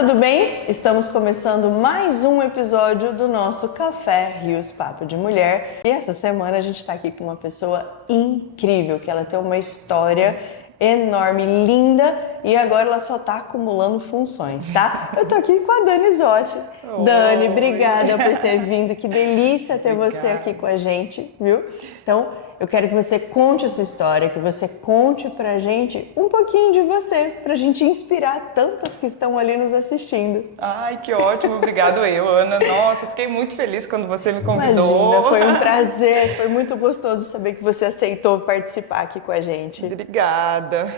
tudo bem? Estamos começando mais um episódio do nosso Café Rios Papo de Mulher. E essa semana a gente está aqui com uma pessoa incrível, que ela tem uma história enorme, linda, e agora ela só está acumulando funções, tá? Eu tô aqui com a Dani Zotti. Dani, obrigada por ter vindo, que delícia ter você aqui com a gente, viu? Então, eu quero que você conte a sua história, que você conte pra gente um pouquinho de você, pra gente inspirar tantas que estão ali nos assistindo. Ai, que ótimo, obrigado eu, Ana. Nossa, fiquei muito feliz quando você me convidou. Imagina, foi um prazer, foi muito gostoso saber que você aceitou participar aqui com a gente. Obrigada.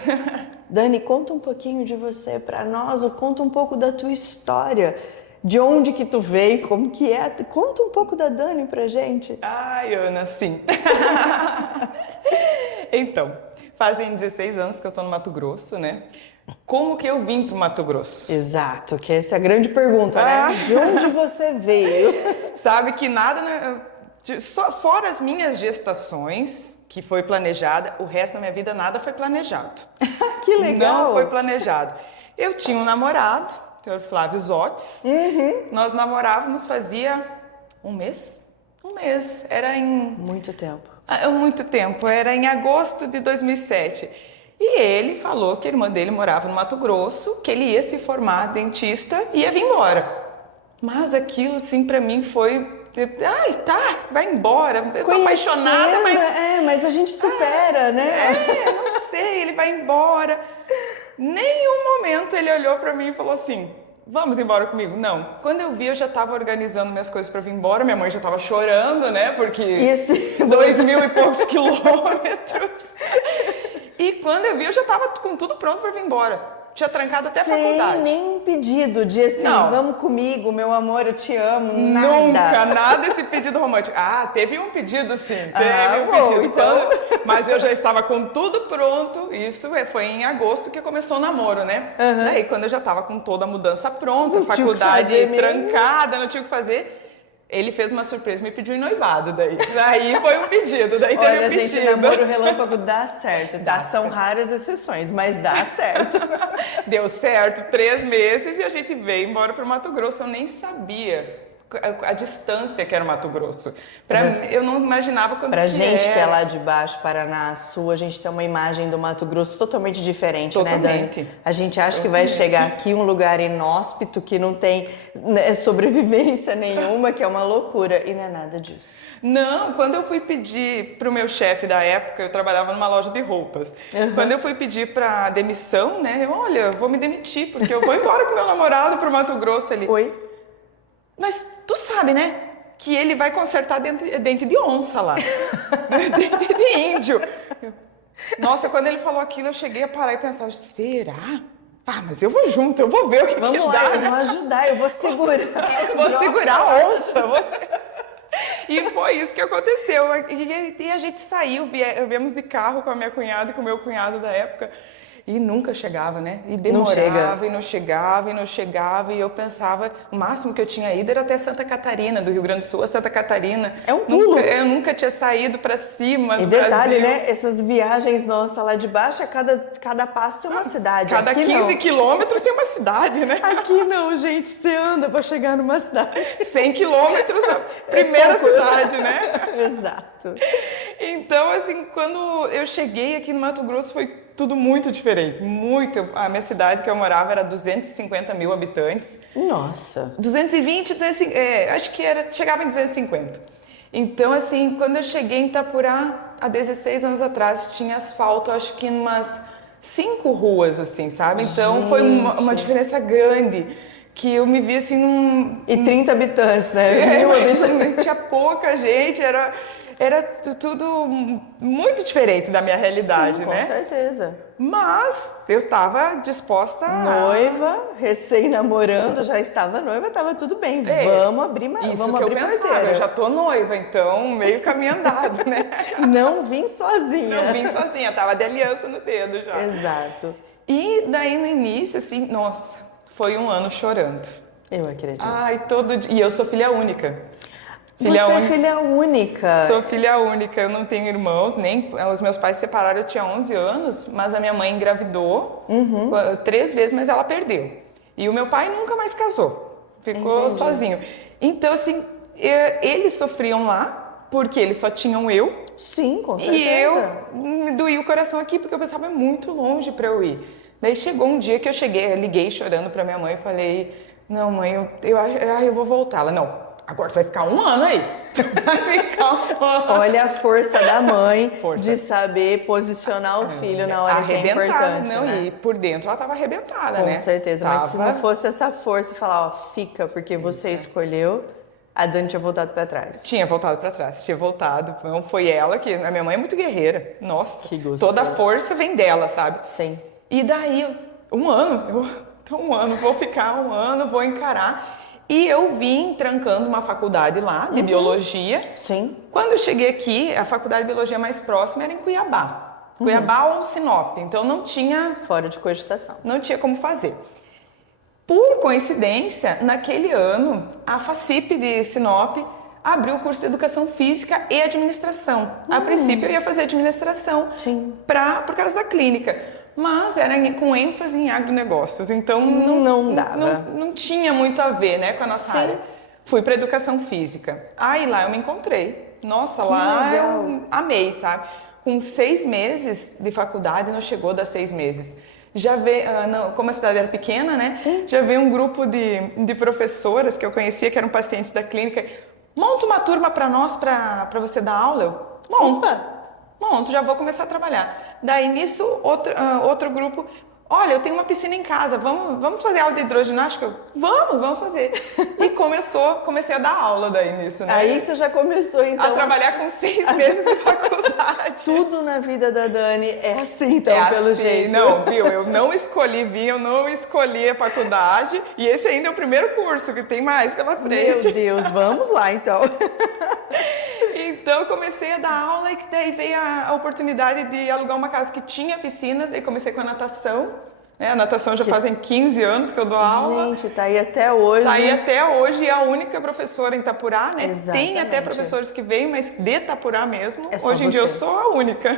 Dani, conta um pouquinho de você pra nós, ou conta um pouco da tua história. De onde que tu veio, como que é? Conta um pouco da Dani pra gente. Ai, Ana, sim. Então, fazem 16 anos que eu tô no Mato Grosso, né? Como que eu vim pro Mato Grosso? Exato, que essa é a grande pergunta, né? De onde você veio? Sabe que nada, só fora as minhas gestações, que foi planejada, o resto da minha vida nada foi planejado. Que legal! Não foi planejado. Eu tinha um namorado, o senhor Flávio Zotes. Nós namorávamos fazia um mês. Era em... Muito tempo. Muito tempo. Era em agosto de 2007. E ele falou que a irmã dele morava no Mato Grosso, que ele ia se formar dentista e ia vir embora. Mas aquilo, assim, pra mim foi... Ai, tá, vai embora. Eu tô apaixonada, mas... mas a gente supera, né? Não sei, ele vai embora. Nenhum momento ele olhou pra mim e falou assim, vamos embora comigo? Não. Quando eu vi, eu já tava organizando minhas coisas pra vir embora. Minha mãe já tava chorando, né? Porque 2.000 e poucos quilômetros. E quando eu vi, eu já tava com tudo pronto pra vir embora. Tinha trancado até a faculdade. Sem nenhum pedido de assim, não. Vamos comigo, meu amor, eu te amo, nada. Nunca, nada esse pedido romântico. Ah, teve um pedido sim, teve um pedido. Então... Mas eu já estava com tudo pronto, isso foi em agosto que começou o namoro, né? Daí quando eu já estava com toda a mudança pronta, a faculdade trancada, não tinha o que fazer... Ele fez uma surpresa, me pediu em noivado daí. Daí foi um pedido, daí teve um pedido. Gente, namoro relâmpago dá certo. São raras exceções, mas dá certo. Deu certo, 3 meses e a gente veio embora para o Mato Grosso. Eu nem sabia a distância que era o Mato Grosso. Eu não imaginava quanto pra que gente era. Que é lá de baixo, Paraná, Sul, a gente tem uma imagem do Mato Grosso totalmente diferente, né, Dani? A gente acha que vai chegar aqui um lugar inóspito, que não tem sobrevivência nenhuma, que é uma loucura, e não é nada disso. Não, quando eu fui pedir pro meu chefe da época, eu trabalhava numa loja de roupas. Quando eu fui pedir pra demissão, né, olha, eu vou me demitir, porque eu vou embora com meu namorado pro Mato Grosso ali. Oi? Mas tu sabe, né? Que ele vai consertar dente de onça lá. Dente de índio. Nossa, quando ele falou aquilo, eu cheguei a parar e pensar, será? Ah, mas eu vou junto, eu vou ver o que Vamos que lá, dá. Eu vou ajudar, eu vou segurar. Vou segurar a onça. E foi isso que aconteceu. E a gente saiu, viemos de carro com a minha cunhada e com o meu cunhado da época. E nunca chegava, né? E demorava, e não chegava. E eu pensava, o máximo que eu tinha ido era até Santa Catarina, do Rio Grande do Sul a Santa Catarina. É um pulo. Eu nunca tinha saído pra cima do detalhe, Brasil. né? Essas viagens nossas lá de baixo, cada passo tem uma cidade. Cada aqui 15 não. quilômetros tem uma cidade, né? Aqui não, gente. Você anda pra chegar numa cidade. 100 quilômetros a primeira cidade, né? Exato. Então, assim, quando eu cheguei aqui no Mato Grosso, foi tudo muito diferente, muito. A minha cidade que eu morava era 250 mil habitantes. Nossa! 220, acho que chegava em 250. Então, assim, quando eu cheguei em Itapurá, há 16 anos atrás, tinha asfalto, acho que em umas 5 ruas, assim, sabe? Então, foi uma diferença grande. Que eu me vi assim E 30 habitantes, né? 1000 habitantes. Tinha pouca gente, era tudo muito diferente da minha realidade, Sim, né? Com certeza. Mas eu tava disposta Noiva, recém-namorando, já estava noiva, tava tudo bem. Vamos abrir isso vamos que abrir eu pensava, porteira. eu já tô noiva, então meio caminho andado, né? Não vim sozinha. Não vim sozinha, tava de aliança no dedo já. Exato. E daí no início, assim, nossa, foi um ano chorando. Eu acredito. Ai, todo dia. E eu sou filha única. Você é filha única? Sou filha única, eu não tenho irmãos, nem os meus pais se separaram, eu tinha 11 anos, mas a minha mãe engravidou 3 vezes, mas ela perdeu. E o meu pai nunca mais casou, ficou sozinho. Então, assim, eles sofriam lá, porque eles só tinham eu. Sim, com certeza. E eu me doía o coração aqui, porque eu pensava, é muito longe para eu ir. Daí chegou um dia que eu liguei chorando para minha mãe e falei, não, mãe, eu vou voltar. Ela, não, agora tu vai ficar um ano aí. Vai ficar um ano. Olha a força da mãe de saber posicionar o filho na hora que é importante, não, né? E por dentro ela tava arrebentada, né? Com certeza, mas se não fosse essa força e falar, ó, fica, porque você escolheu, a Dani tinha voltado pra trás. Tinha voltado pra trás, tinha voltado. Não foi ela que... A minha mãe é muito guerreira. Nossa, que gostoso. Toda a força vem dela, sabe? Sim. E daí, um ano, vou ficar um ano, vou encarar. E eu vim trancando uma faculdade lá, de biologia. Sim. Quando eu cheguei aqui, a faculdade de biologia mais próxima era em Cuiabá. Cuiabá ou Sinop, então não tinha... Fora de cogitação. Não tinha como fazer. Por coincidência, naquele ano, a FACIP de Sinop abriu o curso de Educação Física e Administração. A princípio, eu ia fazer administração por causa da clínica, mas era com ênfase em agronegócios, então não dava. Não tinha muito a ver, né, com a nossa área. Fui para Educação Física. Aí lá eu me encontrei. Nossa, lá legal. Eu amei, sabe? Com 6 meses de faculdade, não chegou a dar 6 meses. Já veio, como a cidade era pequena, né? Sim. Já veio um grupo de professoras que eu conhecia, que eram pacientes da clínica. Monta uma turma para nós, para você dar aula. Eu monto, já vou começar a trabalhar. Daí nisso, outro grupo, olha, eu tenho uma piscina em casa, vamos fazer aula de hidroginástica? Vamos fazer. E comecei a dar aula daí nisso, né? Aí você já começou, então... A trabalhar com 6 meses de faculdade. Tudo na vida da Dani é assim, então, pelo assim, jeito. Não, viu? Eu não escolhi vir, eu não escolhi a faculdade. E esse ainda é o primeiro curso, que tem mais pela frente. Meu Deus, vamos lá, então. Então, eu comecei a dar aula e daí veio a oportunidade de alugar uma casa que tinha piscina. Daí comecei com a natação. A natação já fazem 15 anos que eu dou aula. Gente, tá aí até hoje. Tá aí até hoje, e a única professora em Itapurá, né? Exatamente. Tem até professores que vêm, mas de Itapurá mesmo. É só hoje em dia eu você. sou a única.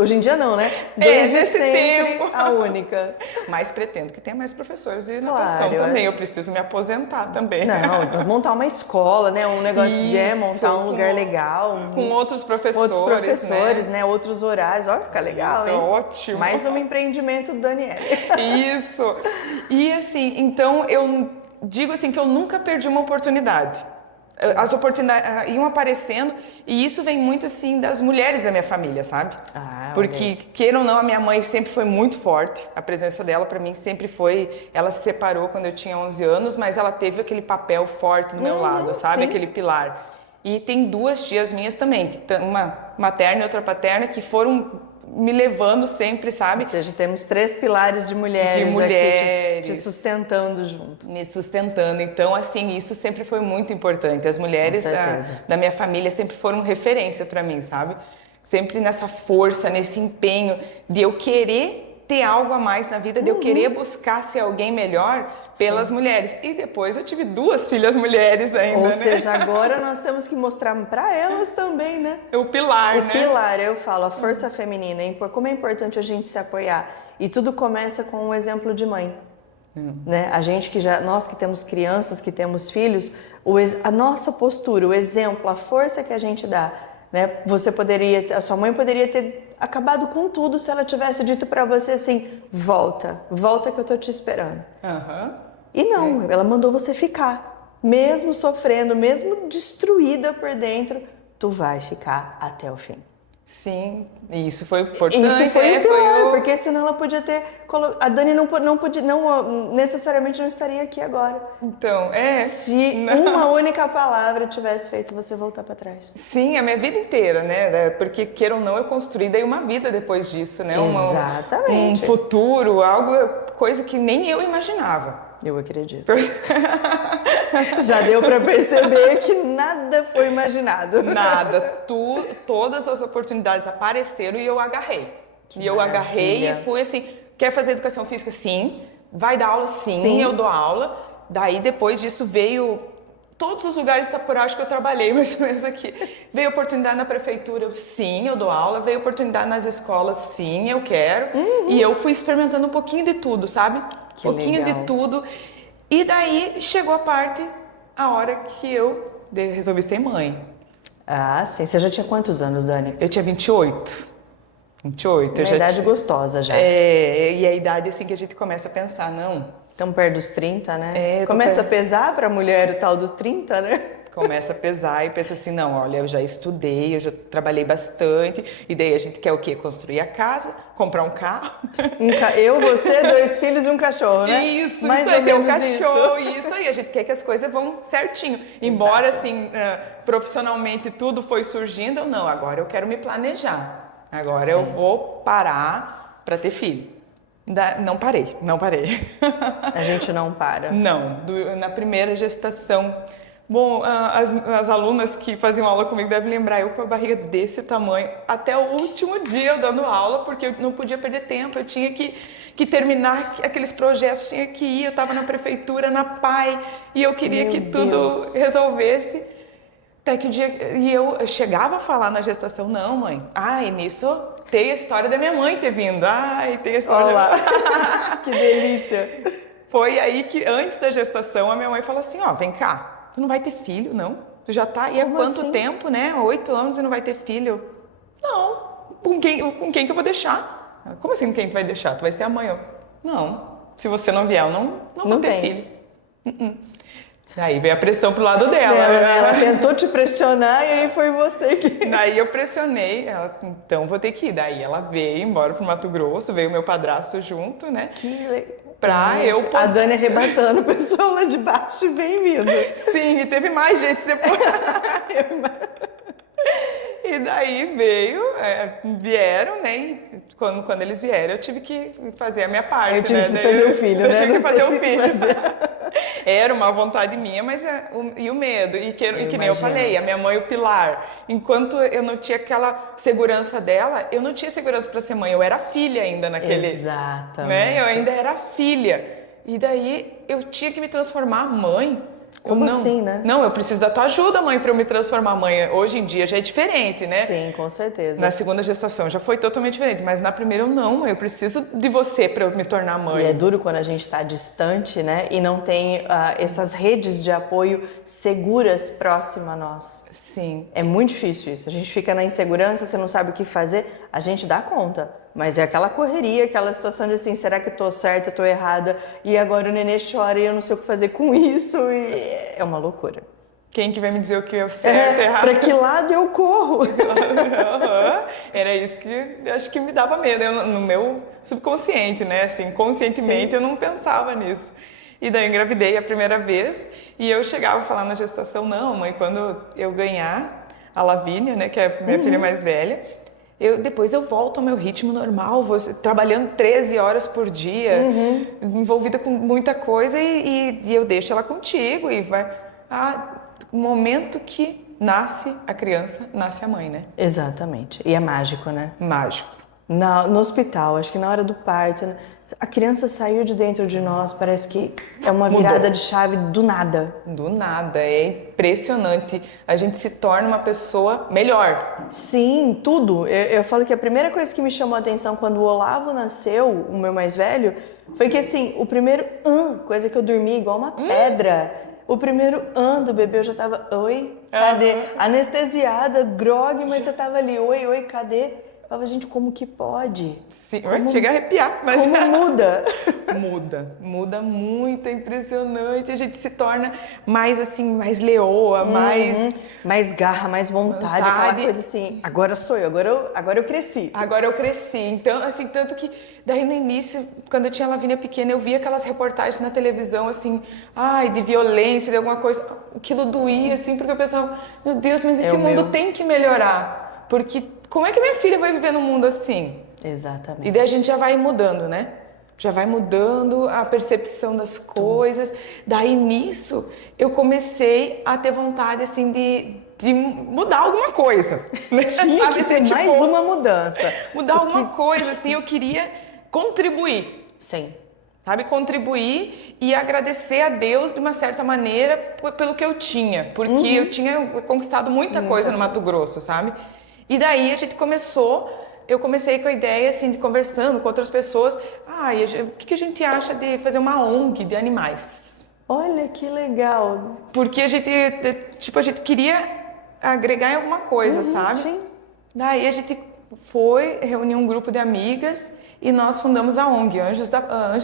Hoje em dia não, né? Desde nesse sempre, tempo. a única. Mas pretendo que tenha mais professores de natação também. Eu preciso me aposentar também. Não, montar uma escola, né? Um negócio montar um lugar legal. Com outros professores. Outros professores, né? Outros horários. Olha, fica legal, Isso, hein? ótimo. Mais um empreendimento do Daniele. Isso. E assim, então eu digo assim que eu nunca perdi uma oportunidade. As oportunidades iam aparecendo e isso vem muito assim das mulheres da minha família, sabe? Porque, queira ou não, a minha mãe sempre foi muito forte. A presença dela para mim sempre foi... Ela se separou quando eu tinha 11 anos, mas ela teve aquele papel forte do meu lado, sabe? Sim. Aquele pilar. E tem 2 tias minhas também, uma materna e outra paterna, que foram me levando sempre, sabe? Ou seja, temos 3 pilares de mulheres aqui te sustentando junto. Me sustentando. Então, assim, isso sempre foi muito importante. As mulheres da minha família sempre foram referência para mim, sabe? Sempre nessa força, nesse empenho de eu querer ter algo a mais na vida, de eu querer buscar ser alguém melhor pelas mulheres. E depois eu tive 2 filhas mulheres ainda, Ou né? seja, agora nós temos que mostrar para elas também, né? O pilar, né? O pilar, eu falo, a força feminina, como é importante a gente se apoiar. E tudo começa com um exemplo de mãe. Né? A gente nós que temos crianças, que temos filhos, a nossa postura, o exemplo, a força que a gente dá, né? A sua mãe poderia ter acabado com tudo se ela tivesse dito para você assim, volta que eu tô te esperando. E não, ela mandou você ficar, mesmo sofrendo, mesmo destruída por dentro, tu vai ficar até o fim. Sim, e isso foi importante. Isso foi o pior, porque senão ela podia ter... A Dani não necessariamente não estaria aqui agora. Então, se uma única palavra tivesse feito você voltar para trás. Sim, a minha vida inteira, né? Porque, queira ou não, eu construí daí uma vida depois disso, né? Exatamente. Um futuro, coisa que nem eu imaginava. Eu acredito. Já deu para perceber que nada foi imaginado. Nada. Todas as oportunidades apareceram e eu agarrei. Eu agarrei e fui assim, quer fazer educação física? Sim. Vai dar aula? Sim. Eu dou aula. Daí, depois disso, veio todos os lugares por acho que eu trabalhei, mais ou menos aqui. Veio oportunidade na prefeitura, sim, eu dou aula. Veio oportunidade nas escolas, sim, eu quero. E eu fui experimentando um pouquinho de tudo, sabe? Um pouquinho legal. de tudo. E daí chegou a hora que eu resolvi ser mãe. Ah, sim. Você já tinha quantos anos, Dani? Eu tinha 28. 28, eu Uma já idade tinha... gostosa já. e a idade assim que a gente começa a pensar, não, Estamos perto dos 30, né? É, eu tô Começa a perto. pesar pra mulher o tal do 30, né? começa a pesar e pensa assim, não, olha, eu já estudei, eu já trabalhei bastante, e daí a gente quer o quê? Construir a casa, comprar um carro. Eu, você, 2 filhos e um cachorro, né? Isso, Mais isso ou aí, tem um menos cachorro, isso. isso aí, a gente quer que as coisas vão certinho. Embora, Exato. assim, profissionalmente tudo foi surgindo, eu não, agora eu quero me planejar. Agora eu Sim. vou parar para ter filho. Não parei, não parei. A gente não para. Não, na primeira gestação. Bom, as alunas que faziam aula comigo devem lembrar, eu com a barriga desse tamanho, até o último dia eu dando aula, porque eu não podia perder tempo, eu tinha que terminar aqueles projetos, tinha que ir, eu estava na prefeitura, na PAI, e eu queria Meu que tudo Deus. resolvesse. Até que o dia. E eu chegava a falar na gestação, não, mãe. Ai, nisso tem a história da minha mãe ter vindo. Ai, tem a história Olha da lá. Que delícia. Foi aí que, antes da gestação, a minha mãe falou assim, ó, vem cá, tu não vai ter filho, não? Tu já tá, e há Como quanto assim? tempo, né? 8 anos e não vai ter filho? Não, com quem que eu vou deixar? Como assim com quem tu vai deixar? Tu vai ser a mãe? Eu, não, se você não vier, eu não vou Não ter tem. filho. Daí veio a pressão pro lado dela. Ela tentou te pressionar e aí foi você que... Daí eu pressionei, ela, então vou ter que ir. Daí ela veio embora pro Mato Grosso, veio meu padrasto junto, né? Pra Gente, eu a Dani arrebatando o pessoal lá de baixo, bem-vindo. Sim, e teve mais gente depois. E daí vieram, né? E quando eles vieram, eu tive que fazer a minha parte, Eu tive né? que Daí fazer o filho, eu né? tive que Não fazer o teve que filho. fazer. Era uma vontade minha, mas e o medo. E que nem eu imagino. falei, a minha mãe, o pilar. Enquanto eu não tinha aquela segurança dela, eu não tinha segurança para ser mãe. Eu era filha ainda naquele. Exatamente. Né? Eu ainda era filha. E daí eu tinha que me transformar mãe. Como assim, né? Não, eu preciso da tua ajuda, mãe, para eu me transformar mãe. Hoje em dia já é diferente, né? Sim, com certeza. Na segunda gestação já foi totalmente diferente, mas na primeira eu não, mãe, eu preciso de você para eu me tornar mãe. E é duro quando a gente está distante, né? E não tem essas redes de apoio seguras próximas a nós. Sim. É muito difícil isso. A gente fica na insegurança, você não sabe o que fazer. A gente dá conta. Mas é aquela correria, aquela situação de assim, será que eu tô certa, tô errada? E agora o nenê chora e eu não sei o que fazer com isso. E é uma loucura. Quem que vai me dizer o que é certo, errado? Pra que lado eu corro? Era isso que eu acho que me dava medo. No meu subconsciente, né? Assim, conscientemente Sim. eu não pensava nisso. E daí eu engravidei a primeira vez e eu chegava a falar na gestação, não, mãe, quando eu ganhar a Lavínia, né, que é a minha filha mais velha, depois eu volto ao meu ritmo normal, trabalhando 13 horas por dia, envolvida com muita coisa e eu deixo ela contigo e vai... o momento que nasce a criança, nasce a mãe, né? Exatamente. E é mágico, né? Mágico. No hospital, acho que na hora do parto, né? A criança saiu de dentro de nós, parece que é uma virada de chave do nada. Do nada, é impressionante. A gente se torna uma pessoa melhor. Sim, tudo. Eu falo que a primeira coisa que me chamou a atenção quando o Olavo nasceu, o meu mais velho, foi que assim, o primeiro coisa que eu dormi igual uma pedra. O primeiro do bebê eu já tava, oi, cadê? Anestesiada, grog, mas você tava ali, oi, cadê? Eu falava, gente, como que pode? Sim, chega a arrepiar. Mas... Como muda? Muda muito, é impressionante. A gente se torna mais assim, mais leoa, mais garra, mais vontade, aquela coisa assim, agora sou eu, agora eu cresci. Agora eu cresci. Então, assim, tanto que daí no início, quando eu tinha a Lavínia pequena, eu via aquelas reportagens na televisão, assim, de violência, de alguma coisa. Aquilo doía, assim, porque eu pensava, meu Deus, mas esse mundo tem que melhorar. Porque como é que minha filha vai viver num mundo assim? Exatamente. E daí a gente já vai mudando, né? Já vai mudando a percepção das coisas. Daí nisso, eu comecei a ter vontade, assim, de mudar alguma coisa. Tinha que ter mais uma mudança. Mudar alguma coisa, assim, eu queria contribuir. Sim. sabe? Contribuir e agradecer a Deus de uma certa maneira pelo que eu tinha, porque eu tinha conquistado muita coisa no Mato Grosso, sabe? E daí eu comecei com a ideia, assim, de conversando com outras pessoas, o que a gente acha de fazer uma ONG de animais? Olha que legal. Porque a gente queria agregar em alguma coisa, sabe? Sim. Daí a gente reuniu um grupo de amigas e nós fundamos a ONG, Anjos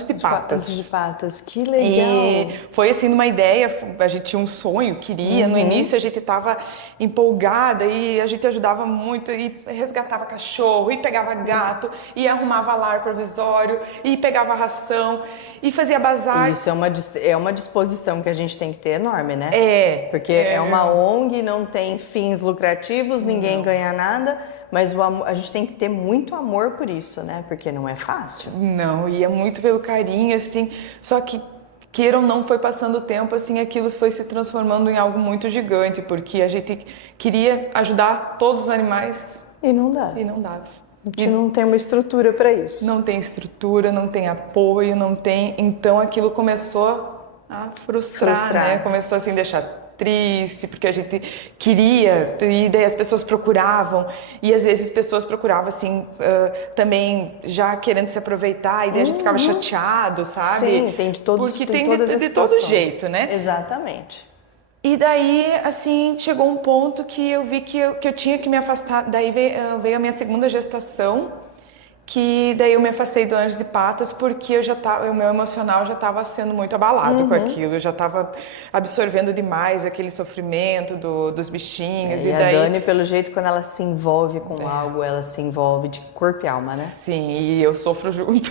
de Patas. Anjos de Patas, que legal. E foi assim uma ideia, a gente tinha um sonho, queria, no início a gente estava empolgada e a gente ajudava muito e resgatava cachorro, e pegava gato, e arrumava lar provisório, e pegava ração, e fazia bazar. Isso é uma disposição que a gente tem que ter enorme, né? Porque é uma ONG, não tem fins lucrativos, ninguém ganha nada. Mas a gente tem que ter muito amor por isso, né? Porque não é fácil. Não, e é muito pelo carinho, assim. Só que, queira ou não, foi passando o tempo, assim, aquilo foi se transformando em algo muito gigante. Porque a gente queria ajudar todos os animais. E não dá. E não dava. A gente não tem uma estrutura para isso. Não tem estrutura, não tem apoio, não tem... Então, aquilo começou a frustrar, né? Começou, assim, a deixar triste, porque a gente queria, e daí as pessoas procuravam, e às vezes pessoas procuravam assim, também já querendo se aproveitar, e daí a gente ficava chateado, sabe? Sim, tem de todos, porque tem de todo jeito, né? Exatamente. E daí, assim, chegou um ponto que eu vi que eu tinha que me afastar, daí veio a minha segunda gestação, que daí eu me afastei do Anjos de Patas porque o meu emocional já estava sendo muito abalado com aquilo, eu já estava absorvendo demais aquele sofrimento dos bichinhos. E daí... a Dani, pelo jeito, quando ela se envolve com algo, ela se envolve de corpo e alma, né? Sim, e eu sofro junto.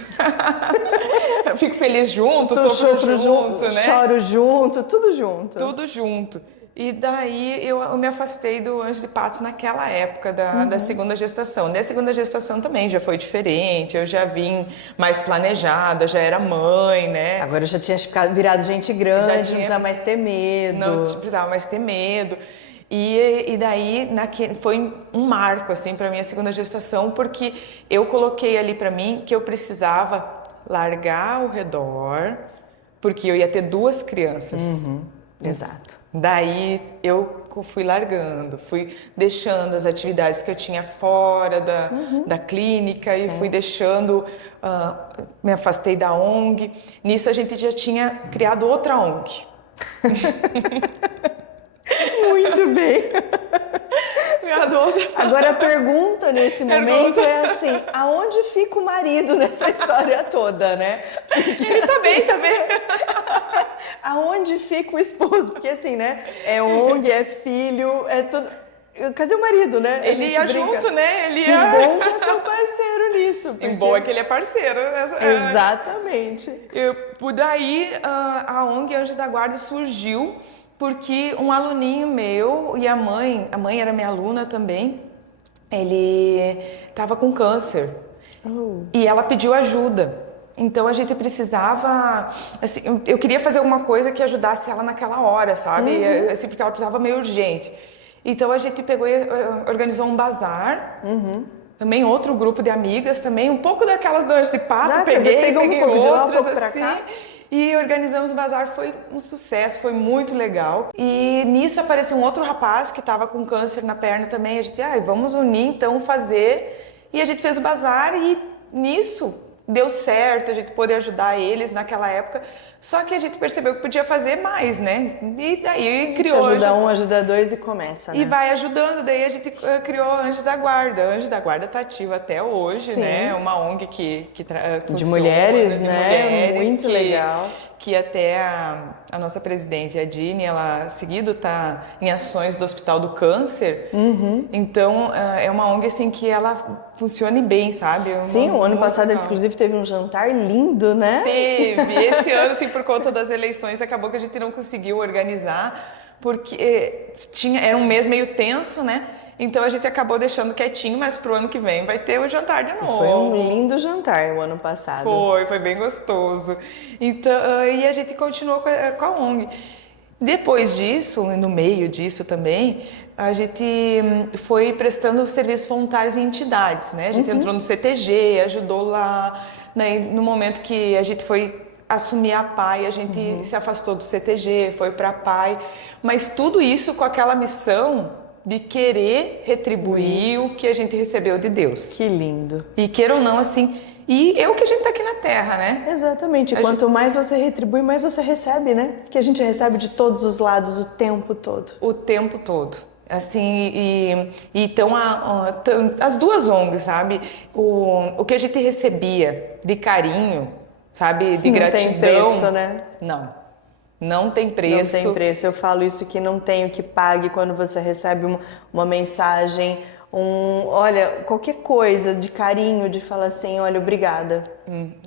Eu fico feliz junto, sofro junto, né? Choro junto, tudo junto. Tudo junto. E daí eu me afastei do Anjos de Patas naquela época da segunda gestação. Da segunda gestação também já foi diferente, eu já vim mais planejada, já era mãe, né? Agora eu já tinha virado gente grande, não precisava mais ter medo. Não precisava mais ter medo. E daí foi um marco assim para minha segunda gestação, porque eu coloquei ali para mim que eu precisava largar ao redor, porque eu ia ter 2 crianças. Exato. Daí eu fui largando, fui deixando as atividades que eu tinha fora da clínica. Sim. E fui deixando, me afastei da ONG. Nisso a gente já tinha criado outra ONG. Muito bem. Agora a pergunta nesse momento é assim, aonde fica o marido nessa história toda, né? Porque, ele tá bem. Aonde fica o esposo? Porque assim, né? É ONG, é filho, é tudo. Cadê o marido, né? Ele ia junto, né? Ele ia... Que bom que é seu parceiro nisso. Porque... bom é que ele é parceiro. Exatamente. Daí a ONG Anjos da Guarda surgiu porque um aluninho meu e a mãe era minha aluna também, ele estava com câncer. E ela pediu ajuda. Então a gente precisava, assim, eu queria fazer alguma coisa que ajudasse ela naquela hora, sabe? Assim, porque ela precisava meio urgente. Então a gente pegou e organizou um bazar. Também outro grupo de amigas, também um pouco daquelas do Anjos de Pato, peguei um pouco outras de lá, assim. E organizamos o bazar, foi um sucesso, foi muito legal. E nisso apareceu um outro rapaz que estava com câncer na perna também. A gente, vamos unir então, fazer. E a gente fez o bazar e nisso deu certo, a gente pôde ajudar eles naquela época. Só que a gente percebeu que podia fazer mais, né? E daí criou... Ajuda um, ajuda dois e começa, né? E vai ajudando. Daí a gente criou Anjos da Guarda. Anjos da Guarda está ativa até hoje, Sim. né? Uma ONG que funciona, de mulheres, de né? Mulheres, muito legal. Que até a nossa presidente, a Dini, ela seguido está em ações do Hospital do Câncer. Então, é uma ONG assim que ela funcione bem, sabe? Sim, o ano passado, inclusive, teve um jantar lindo, né? Teve. Esse ano, assim, por conta das eleições, acabou que a gente não conseguiu organizar, porque era um mês meio tenso, né? Então a gente acabou deixando quietinho, mas pro ano que vem vai ter o jantar de novo. Foi um lindo jantar o ano passado. Foi bem gostoso. Então, e a gente continuou com a ONG. Depois disso, no meio disso também, a gente foi prestando serviços voluntários em entidades, né? A gente entrou no CTG, ajudou lá, né? No momento que a gente foi assumir a PAI, a gente se afastou do CTG, foi para a PAI, mas tudo isso com aquela missão de querer retribuir o que a gente recebeu de Deus. Que lindo. E queira ou não, assim, e é o que a gente tá aqui na Terra, né? Exatamente. Quanto mais você retribui, mais você recebe, né? Que a gente recebe de todos os lados o tempo todo. O tempo todo. Assim, e então as duas ONGs, sabe? O que a gente recebia de carinho, sabe? De gratidão. Não tem preço, né? Não tem preço. Não tem preço. Eu falo isso que não tem o que pague quando você recebe uma mensagem, olha, qualquer coisa de carinho, de falar assim, olha, obrigada.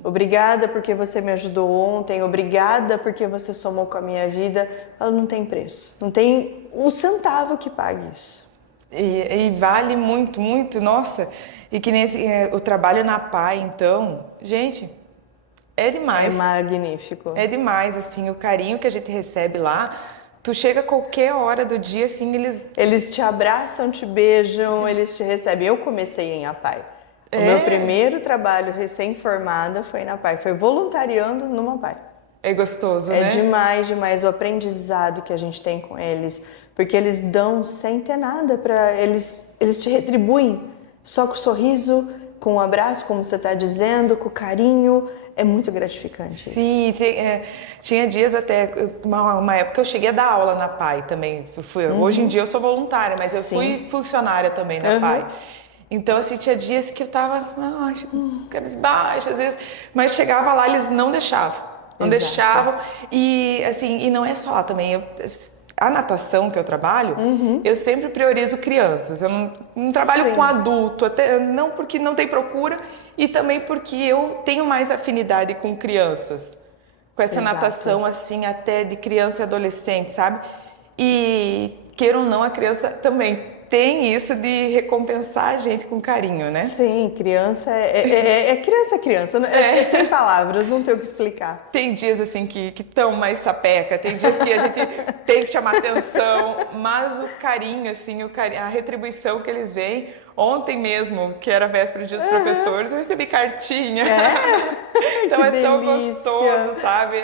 Obrigada porque você me ajudou ontem, obrigada porque você somou com a minha vida. Ela não tem preço. Não tem um centavo que pague isso. E vale muito, muito, nossa. E que nem o trabalho na PAI, então, gente, é demais. É magnífico. É demais, assim, o carinho que a gente recebe lá. Tu chega a qualquer hora do dia, assim, Eles te abraçam, te beijam, eles te recebem. Eu comecei em APAI. O meu primeiro trabalho recém-formada foi na PAI. Foi voluntariando numa PAI. É gostoso, né? É demais, demais o aprendizado que a gente tem com eles. Porque eles dão sem ter nada para eles te retribuem. Só com o sorriso, com o abraço, como você está dizendo, com o carinho. É muito gratificante. Sim, tinha dias até, uma época eu cheguei a dar aula na PAI também. Hoje em dia eu sou voluntária, mas eu fui funcionária também na PAI. Então, assim, tinha dias que eu tava cabisbaixa, às vezes, mas chegava lá, eles não deixavam. Não deixavam. E, assim, e não é só lá também. A natação que eu trabalho, eu sempre priorizo crianças. Eu não trabalho com adulto, até, não porque não tem procura e também porque eu tenho mais afinidade com crianças. Com essa natação, assim, até de criança e adolescente, sabe? E, queira ou não, a criança também tem isso de recompensar a gente com carinho, né? Sim, criança criança, criança. É sem palavras, não tem o que explicar. Tem dias assim que estão mais sapeca, tem dias que a gente tem que chamar atenção, mas o carinho, assim, a retribuição que eles veem. Ontem mesmo, que era véspera de Dia dos Professores, eu recebi cartinha. Então é tão gostoso, sabe?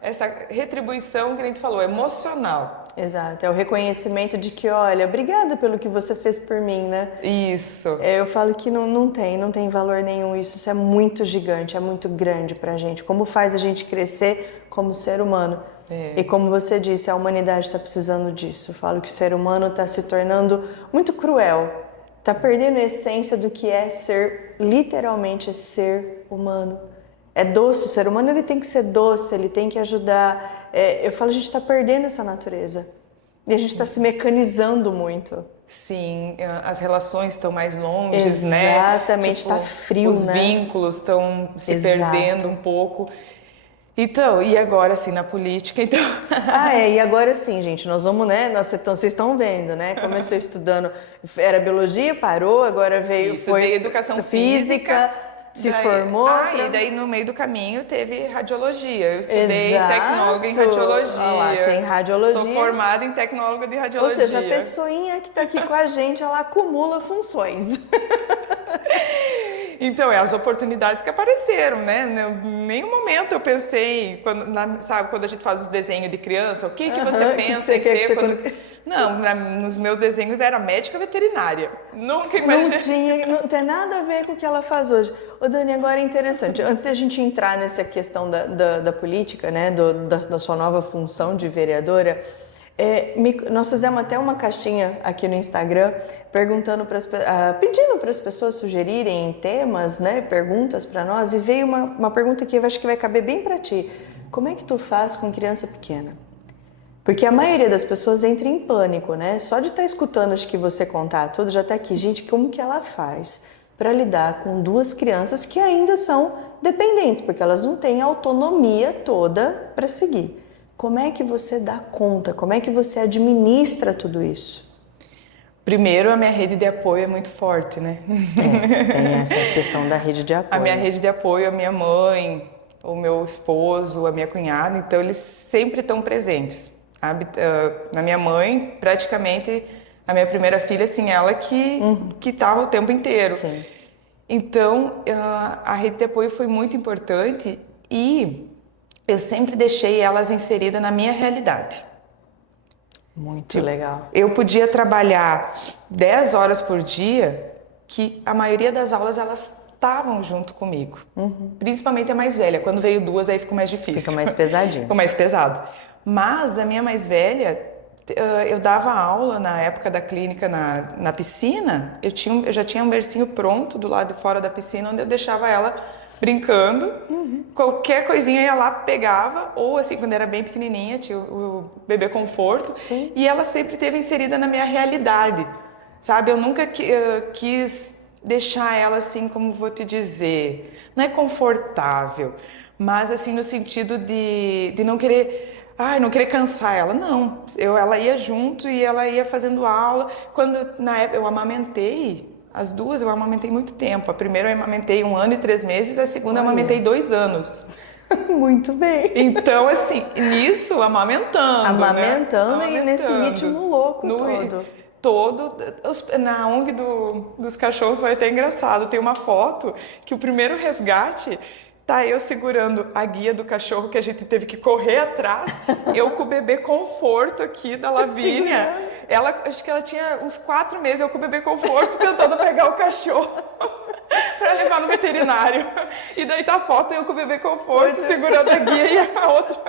Essa retribuição que a gente falou, emocional. Exato, é o reconhecimento de que, olha, obrigada pelo que você fez por mim, né? Isso. Eu falo que não tem valor nenhum isso é muito gigante, é muito grande pra gente. Como faz a gente crescer como ser humano. E como você disse, a humanidade está precisando disso. Eu falo que o ser humano está se tornando muito cruel. Está perdendo a essência do que é ser, literalmente, ser humano. É doce, o ser humano ele tem que ser doce, ele tem que ajudar. Eu falo, a gente está perdendo essa natureza. E a gente está se mecanizando muito. Sim, as relações estão mais longes, né? Exatamente, está frio, os né? Os vínculos estão se perdendo um pouco. Então, e agora assim, na política, então... E agora sim, gente, nós vamos, né? Vocês estão vendo, né? Começou estudando, era biologia, parou, agora veio educação física. Se formou. E daí no meio do caminho teve radiologia. Eu estudei tecnóloga em radiologia. Lá, tem radiologia. Sou formada em tecnóloga de radiologia. Ou seja, a pessoinha que está aqui com a gente, ela acumula funções. Então, as oportunidades que apareceram, né? Em nenhum momento eu pensei, quando a gente faz os desenhos de criança, o que você pensa em ser Não, nos meus desenhos era médica veterinária. Nunca imaginei. Não tem nada a ver com o que ela faz hoje. Ô Dani, agora é interessante, antes da gente entrar nessa questão da política, né, da sua nova função de vereadora, nós fizemos até uma caixinha aqui no Instagram pedindo para as pessoas sugerirem temas, né, perguntas para nós, e veio uma pergunta que eu acho que vai caber bem para ti. Como é que tu faz com criança pequena? Porque a maioria das pessoas entra em pânico, né? Só de estar escutando, acho que você contar tudo, já tá aqui. Gente, como que ela faz para lidar com duas crianças que ainda são dependentes, porque elas não têm a autonomia toda para seguir? Como é que você dá conta? Como é que você administra tudo isso? Primeiro, a minha rede de apoio é muito forte, né? Tem essa questão da rede de apoio. A minha rede de apoio, a minha mãe, o meu esposo, a minha cunhada, então eles sempre estão presentes. Na minha mãe, praticamente, a minha primeira filha, assim, ela que estava o tempo inteiro. Sim. Então, a rede de apoio foi muito importante e eu sempre deixei elas inseridas na minha realidade. Muito legal. Eu podia trabalhar 10 horas por dia, que a maioria das aulas elas estavam junto comigo. Principalmente a mais velha. Quando veio 2, aí ficou mais difícil. Fica mais pesadinho. Ficou mais pesado. Mas a minha mais velha, eu dava aula na época da clínica na piscina. Eu já tinha um bercinho pronto do lado de fora da piscina, onde eu deixava ela brincando. Qualquer coisinha eu ia lá, pegava, ou assim, quando era bem pequenininha, tinha o bebê conforto. Sim. E ela sempre esteve inserida na minha realidade, sabe? Eu nunca quis deixar ela assim, como vou te dizer, não é confortável, mas assim, no sentido de não querer, não querer cansar ela, não. Ela ia junto e ela ia fazendo aula. Quando, na época, eu amamentei, as duas eu amamentei muito tempo. A primeira eu amamentei 1 ano e 3 meses, a segunda eu amamentei 2 anos. Muito bem. Então, assim, nisso, Amamentando, né? e nesse ritmo louco Na ONG dos cachorros foi até engraçado. Tem uma foto que o primeiro resgate tá eu segurando a guia do cachorro, que a gente teve que correr atrás, eu com o bebê conforto aqui da Lavínia. Acho que ela tinha uns 4 meses, eu com o bebê conforto tentando pegar o cachorro para levar no veterinário. E daí tá a foto eu com o bebê conforto segurando a guia e a outra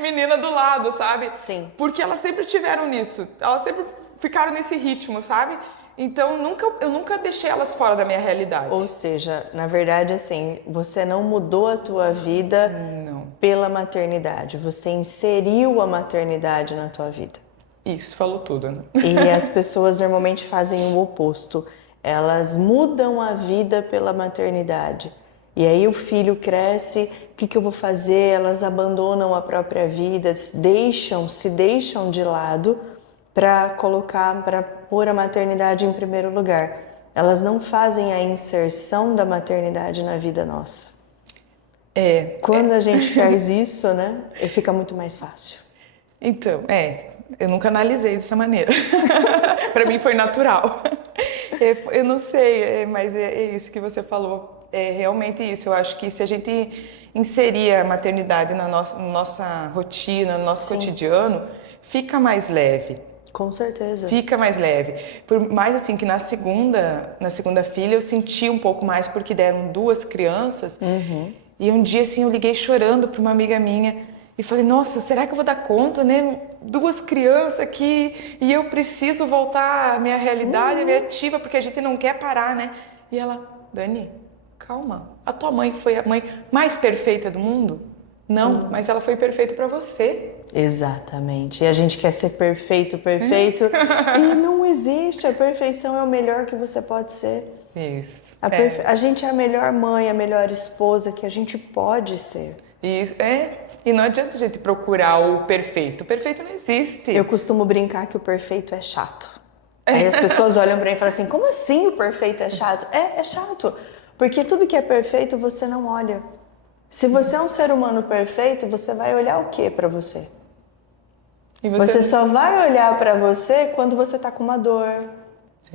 menina do lado, sabe? Sim. Porque elas sempre tiveram nisso, elas sempre ficaram nesse ritmo, sabe? Então, eu nunca deixei elas fora da minha realidade. Ou seja, na verdade, assim, você não mudou a tua vida pela maternidade. Você inseriu a maternidade na tua vida. Isso, falou tudo, né? E as pessoas normalmente fazem o oposto. Elas mudam a vida pela maternidade. E aí o filho cresce, o que eu vou fazer? Elas abandonam a própria vida, se deixam de lado para pôr a maternidade em primeiro lugar. Elas não fazem a inserção da maternidade na vida nossa. Quando a gente faz isso, né, fica muito mais fácil. Então, eu nunca analisei dessa maneira. Para mim foi natural. Eu não sei, mas é isso que você falou. É realmente isso. Eu acho que se a gente inserir a maternidade na nossa rotina, no nosso cotidiano, fica mais leve. Com certeza. Fica mais leve. Por mais assim que na segunda filha eu senti um pouco mais, porque deram 2 crianças. E um dia assim eu liguei chorando para uma amiga minha e falei: nossa, será que eu vou dar conta, né? 2 crianças aqui e eu preciso voltar à minha realidade, à minha ativa, porque a gente não quer parar, né? E ela: Dani, calma. A tua mãe foi a mãe mais perfeita do mundo? Não, mas ela foi perfeita para você. Exatamente. E a gente quer ser perfeito. E não existe. A perfeição é o melhor que você pode ser. Isso. A gente é a melhor mãe, a melhor esposa que a gente pode ser. E não adianta a gente procurar o perfeito. O perfeito não existe. Eu costumo brincar que o perfeito é chato. Aí as pessoas olham pra mim e falam assim: como assim o perfeito é chato? É chato. Porque tudo que é perfeito você não olha. Se você é um ser humano perfeito, você vai olhar o que pra você? Você só vai olhar pra você quando você tá com uma dor,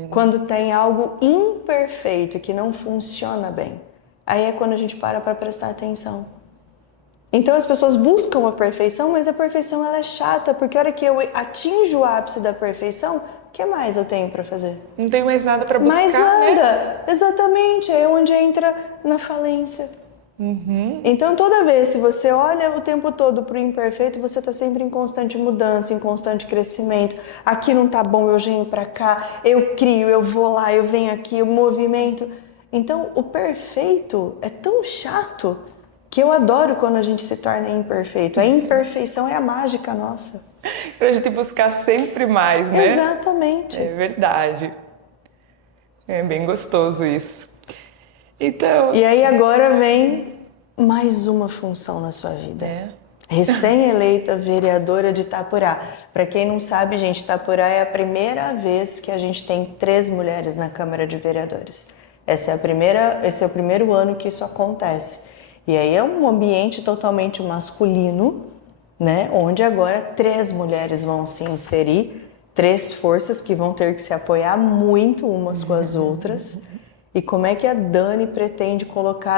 quando tem algo imperfeito que não funciona bem. Aí é quando a gente para prestar atenção. Então as pessoas buscam a perfeição, mas a perfeição ela é chata, porque a hora que eu atinjo o ápice da perfeição, o que mais eu tenho pra fazer? Não tenho mais nada pra buscar, mais nada, né? Exatamente, é onde entra na falência. Então toda vez se você olha o tempo todo pro imperfeito, você tá sempre em constante mudança, em constante crescimento. Aqui não tá bom, eu venho pra cá, eu crio, eu vou lá, eu venho aqui, eu movimento. Então o perfeito é tão chato que eu adoro quando a gente se torna imperfeito. A imperfeição é a mágica nossa. Pra gente buscar sempre mais, né? Exatamente. É verdade. É bem gostoso isso. Então... E aí agora vem mais uma função na sua vida. Recém-eleita vereadora de Itapurá. Para quem não sabe, gente, Itapurá é a primeira vez que a gente tem 3 mulheres na Câmara de Vereadores. Esse é o primeiro ano que isso acontece. E aí é um ambiente totalmente masculino, né? Onde agora 3 mulheres vão se inserir, 3 forças que vão ter que se apoiar muito umas com as outras. E como é que a Dani pretende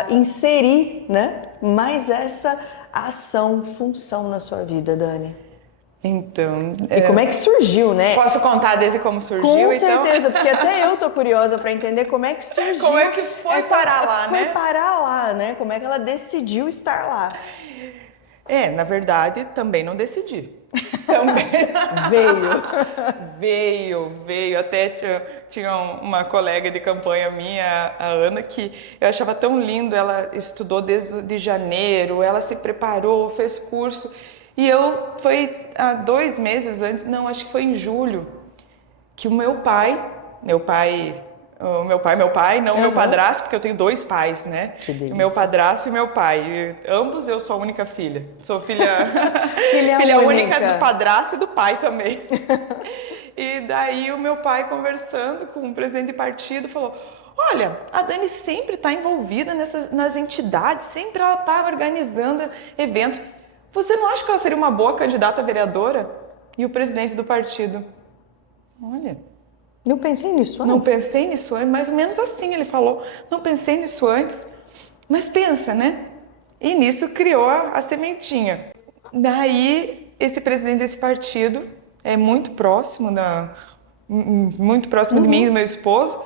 inserir, né, mais essa ação, função na sua vida, Dani? Então, E como é que surgiu, né? posso contar desde como surgiu, Com então? certeza, porque até eu tô curiosa para entender como é que surgiu. Como é que foi parar lá, né? Foi parar lá, né? Como é que ela decidiu estar lá? Na verdade, também não decidi. Também veio. Até tinha uma colega de campanha minha, a Ana, que eu achava tão lindo. Ela estudou desde de janeiro, ela se preparou, fez curso. E foi há 2 meses antes, não, acho que foi em julho, que o meu pai, não o meu padrasto, porque eu tenho 2 pais, né? Que delícia. O meu padrasto e o meu pai. E ambos eu sou a única filha. Sou filha, Filha única do padrasto e do pai também. E daí o meu pai, conversando com o presidente de partido, falou: olha, a Dani sempre está envolvida nas entidades, sempre ela está organizando eventos. Você não acha que ela seria uma boa candidata a vereadora? E o presidente do partido: olha, Não pensei nisso antes. não pensei nisso antes, mais ou menos assim ele falou. Não pensei nisso antes, mas pensa, né? E nisso criou a sementinha. Daí, esse presidente desse partido é muito próximo de mim e do meu esposo.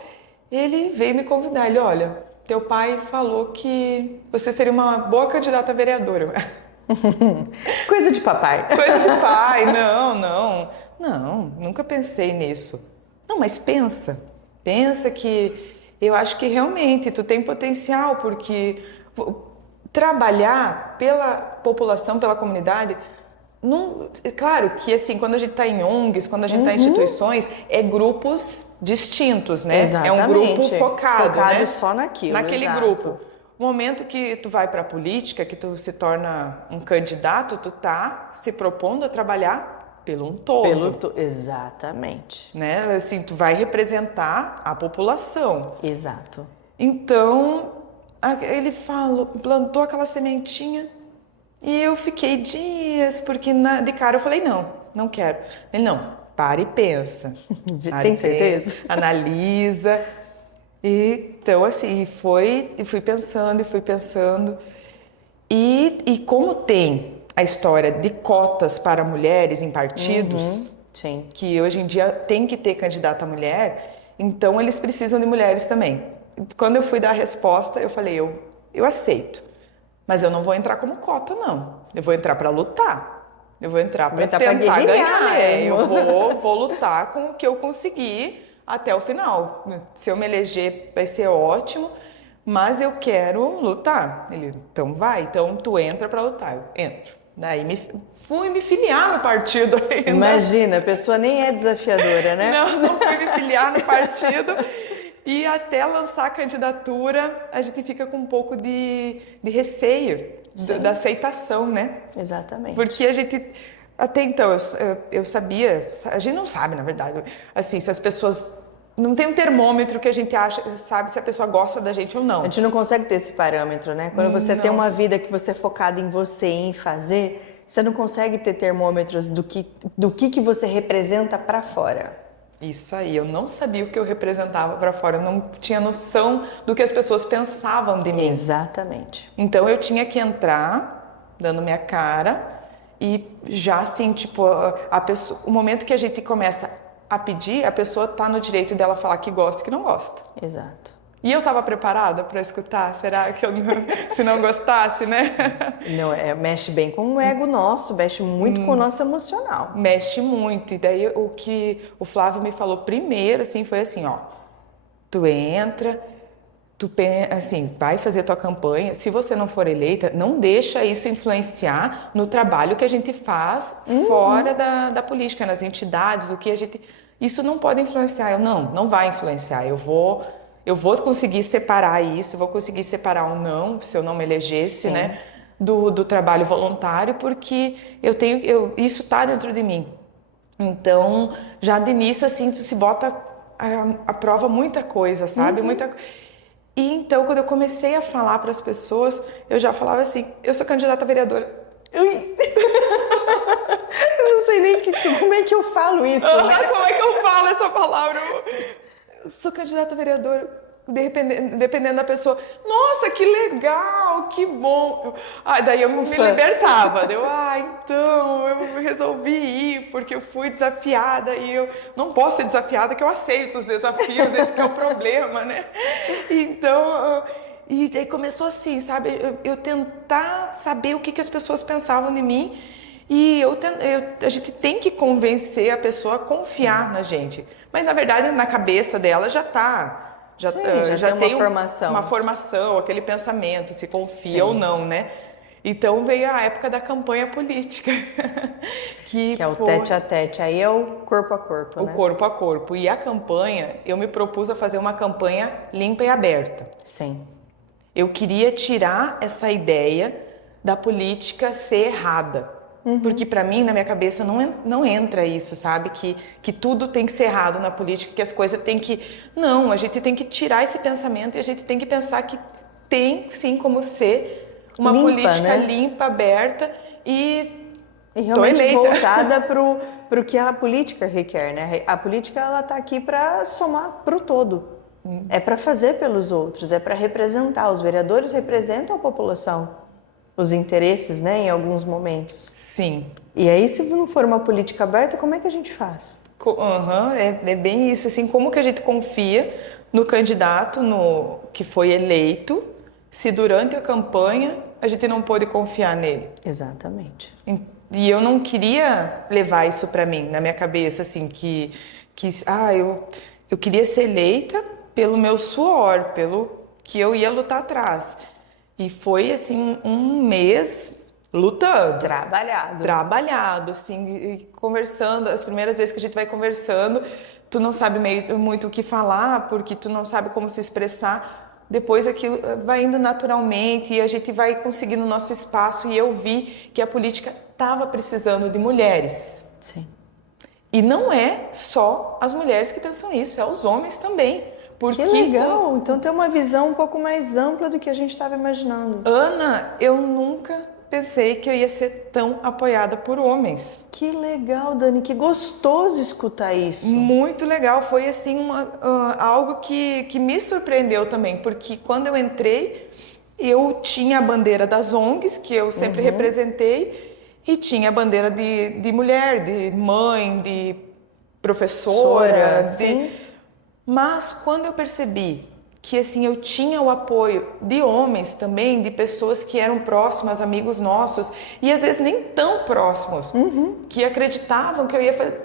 Ele veio me convidar. Ele: olha, teu pai falou que você seria uma boa candidata a vereadora. Coisa de papai. Coisa do pai, não, nunca pensei nisso. Não, mas pensa que eu acho que realmente tu tem potencial, porque trabalhar pela população, pela comunidade, não, claro que assim, quando a gente está em ONGs, quando a gente está em instituições, é grupos distintos, né? Exatamente. É um grupo focado, né? Só naquilo, Naquele exato. grupo. O momento que tu vai para a política, que tu se torna um candidato, tu tá se propondo a trabalhar pelo um todo. Exatamente. Né? Assim, tu vai representar a população. Exato. Então, ele plantou aquela sementinha e eu fiquei dias, porque de cara eu falei: não quero. Ele: não, para e pensa. Tem certeza? Analisa. Então, assim, fui pensando. E como tem a história de cotas para mulheres em partidos, Sim. que hoje em dia tem que ter candidata mulher, então eles precisam de mulheres também. Quando eu fui dar a resposta, eu falei: eu aceito, mas eu não vou entrar como cota, não. Eu vou entrar para lutar. Eu vou entrar para tentar ganhar. Mesmo. Eu vou lutar com o que eu conseguir até o final. Se eu me eleger, vai ser ótimo, mas eu quero lutar. Ele: então vai, então tu entra para lutar. Eu entro. Daí fui me filiar no partido ainda. Imagina, a pessoa nem é desafiadora, né? Não fui me filiar no partido. E até lançar a candidatura, a gente fica com um pouco de receio da aceitação, né? Exatamente. Porque a gente... Até então, eu sabia... A gente não sabe, na verdade. Assim, se as pessoas... Não tem um termômetro que a gente sabe se a pessoa gosta da gente ou não. A gente não consegue ter esse parâmetro, né? Quando você tem uma vida que você é focada em você e em fazer, você não consegue ter termômetros do que você representa para fora. Isso aí, eu não sabia o que eu representava para fora, eu não tinha noção do que as pessoas pensavam de mim. Exatamente. Então eu tinha que entrar dando minha cara e já assim, tipo, o momento que a gente começa a pedir, a pessoa tá no direito dela falar que gosta e que não gosta. Exato. E eu estava preparada para escutar? Será que eu se não gostasse, né? Não, mexe bem com o ego nosso, mexe muito com o nosso emocional. Mexe muito. E daí o que o Flávio me falou primeiro, assim, foi assim, ó: tu entra, assim, vai fazer tua campanha. Se você não for eleita, não deixa isso influenciar no trabalho que a gente faz fora da política, nas entidades, o que a gente... Isso não pode influenciar. Não vai influenciar. Eu vou conseguir separar isso, eu vou conseguir separar o não, se eu não me elegesse, Sim. né, do trabalho voluntário, porque isso tá dentro de mim. Então, já de início, assim, tu se bota à prova muita coisa, sabe? E então, quando eu comecei a falar para as pessoas, eu já falava assim: eu sou candidata a vereadora. Eu não sei nem como é que eu falo isso. Como é que eu falo essa palavra? Eu sou candidata a vereadora. dependendo da pessoa, nossa, que legal, que bom. Daí eu me libertava. Então eu resolvi ir porque eu fui desafiada e eu não posso ser desafiada, que eu aceito os desafios, esse que é o problema, né? Então, e daí começou assim, sabe? Eu tentar saber o que as pessoas pensavam de mim. E a gente tem que convencer a pessoa a confiar na gente. Mas, na verdade, na cabeça dela já tem uma formação, aquele pensamento, se confia ou não, né? Então, veio a época da campanha política. que é o tete a tete, aí é o corpo a corpo, né? O corpo a corpo. E a campanha, eu me propus a fazer uma campanha limpa e aberta. Sim. Eu queria tirar essa ideia da política ser errada. Porque para mim, na minha cabeça, não entra isso, sabe? Que tudo tem que ser errado na política, que as coisas tem que... Não, a gente tem que tirar esse pensamento e a gente tem que pensar que tem, sim, como ser uma limpa, política, né? Limpa, aberta e realmente voltada pro que a política requer, né? A política, ela tá aqui para somar pro todo. É para fazer pelos outros, é para representar. Os vereadores representam a população. Os interesses, né, em alguns momentos. Sim. E aí, se não for uma política aberta, como é que a gente faz? É bem isso, assim, como que a gente confia no candidato que foi eleito, se durante a campanha a gente não pôde confiar nele. Exatamente. E eu não queria levar isso para mim, na minha cabeça, assim, eu queria ser eleita pelo meu suor, pelo que eu ia lutar atrás. E foi, assim, um mês lutando. Trabalhado, assim, e conversando. As primeiras vezes que a gente vai conversando, tu não sabe muito o que falar, porque tu não sabe como se expressar. Depois aquilo vai indo naturalmente e a gente vai conseguindo o nosso espaço. E eu vi que a política estava precisando de mulheres. Sim. E não é só as mulheres que pensam isso, é os homens também. Que legal! Então tem uma visão um pouco mais ampla do que a gente estava imaginando. Ana, eu nunca pensei que eu ia ser tão apoiada por homens. Que legal, Dani, que gostoso escutar isso. Muito legal, foi assim algo que me surpreendeu também, porque quando eu entrei, eu tinha a bandeira das ONGs, que eu sempre representei, e tinha a bandeira de mulher, de mãe, de professora, Mas quando eu percebi que assim eu tinha o apoio de homens também, de pessoas que eram próximas, amigos nossos, e às vezes nem tão próximos, que acreditavam que eu ia fazer,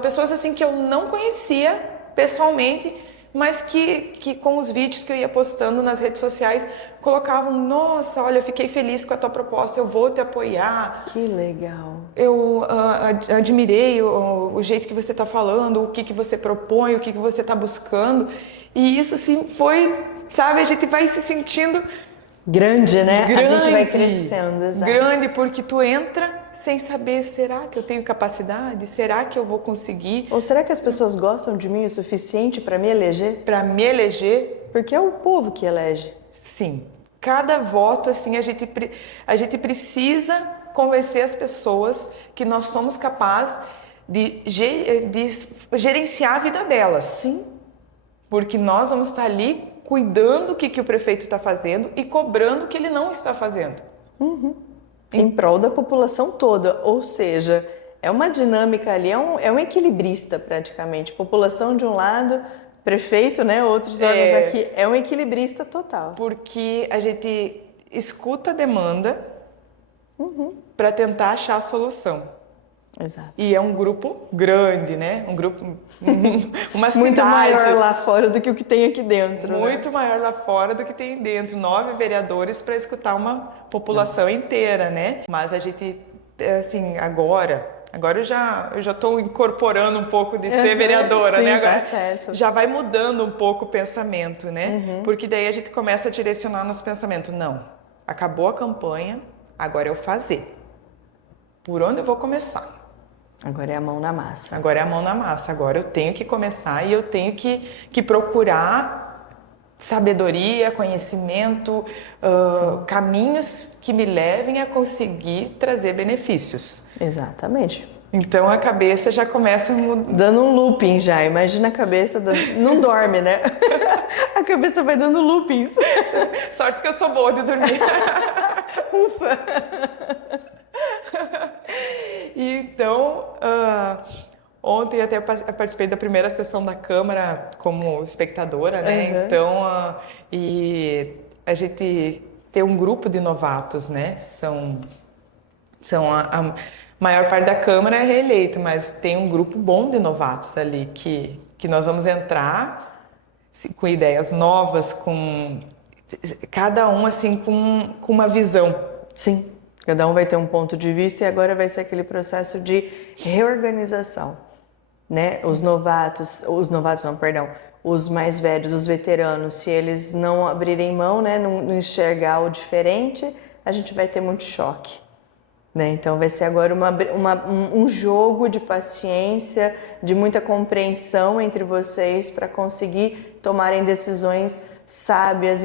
pessoas assim que eu não conhecia pessoalmente, mas que com os vídeos que eu ia postando nas redes sociais, colocavam, nossa, olha, eu fiquei feliz com a tua proposta, eu vou te apoiar. Que legal. Eu admirei o jeito que você está falando, o que você propõe, o que você está buscando. E isso, assim, foi, sabe, a gente vai se sentindo... Grande, né? A gente vai crescendo, exato. Grande, porque tu entra sem saber, será que eu tenho capacidade? Será que eu vou conseguir? Ou será que as pessoas gostam de mim o suficiente para me eleger? Para me eleger? Porque é o povo que elege. Sim. Cada voto, assim, a gente precisa convencer as pessoas que nós somos capazes de gerenciar a vida delas. Sim. Porque nós vamos estar ali cuidando do que o prefeito está fazendo e cobrando o que ele não está fazendo. Em prol da população toda, ou seja, é uma dinâmica ali, é um equilibrista praticamente. População de um lado, prefeito, né, outros órgãos aqui, é um equilibrista total. Porque a gente escuta a demanda para tentar achar a solução. Exato. E é um grupo grande, né? Um grupo, uma cidade. Muito maior lá fora do que o que tem aqui dentro. Muito maior lá fora do que tem dentro. 9 vereadores para escutar uma população inteira, né? Mas a gente, assim, agora eu já estou incorporando um pouco de ser vereadora, sim, né? Agora tá certo. já vai mudando um pouco o pensamento, né? Porque daí a gente começa a direcionar nosso pensamento. Não, acabou a campanha, agora é o fazer. Por onde eu vou começar? Agora é a mão na massa. Agora é a mão na massa. Agora eu tenho que começar e eu tenho que procurar sabedoria, conhecimento, caminhos que me levem a conseguir trazer benefícios. Exatamente. Então a cabeça já começa a mudar. Dando um looping já, imagina a cabeça não dorme, né? A cabeça vai dando loopings. Sorte que eu sou boa de dormir. Ufa! Então, ontem até eu participei da primeira sessão da Câmara como espectadora, né? Uhum. Então, e a gente tem um grupo de novatos, né? A maior parte da Câmara é reeleito, mas tem um grupo bom de novatos ali que nós vamos entrar com ideias novas, com cada um assim com uma visão. Sim, cada um vai ter um ponto de vista e agora vai ser aquele processo de reorganização, né? Os mais velhos, os veteranos, se eles não abrirem mão, né, não enxergar o diferente, a gente vai ter muito choque. Né? Então vai ser agora um jogo de paciência, de muita compreensão entre vocês para conseguir tomarem decisões sábias,